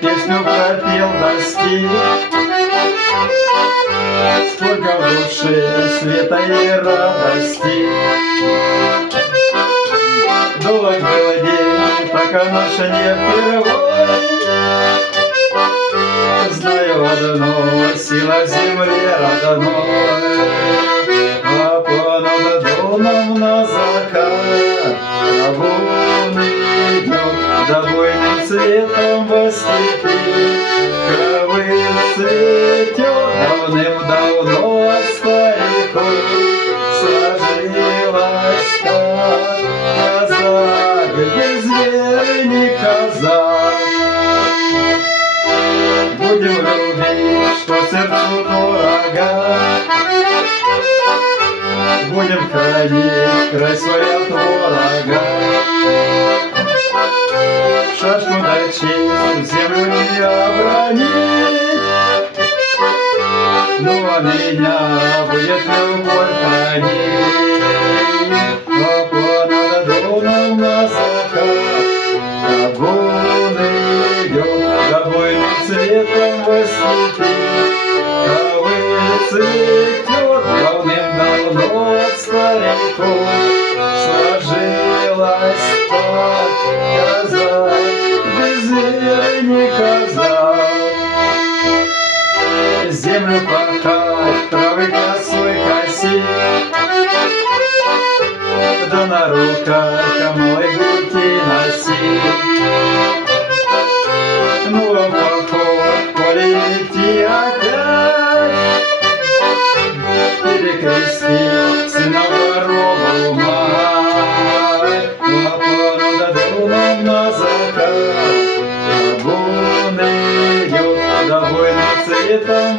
песню пропел доски. Сколько в душе света и радости. Долг был день, пока наша не впервой. Знаю одно, сила в земле родной. А понад доном на закат Травун идет, да буйным цветом во степи. Ковыль цветет, давным-давно от стариков сложилась так казак, где зверь не казак. Будем любить, что сердцу дорого, будем хранить край свой от ворога. Шашку точить, землю не обронить, ну а меня будет любовь хранить. А понад доном на закат Травун идет, да буйным цветом во степи. Ковыль цветет, давным-давно от стариков сложилась так казак, без веры не казак. Землю пахать, травы косой косить, да на руках мой гульки носить. Ну а в поход, коли идти опять, перекрести сына ворову мать. Ну а понад доном на закат Травун идет, да буйным цветом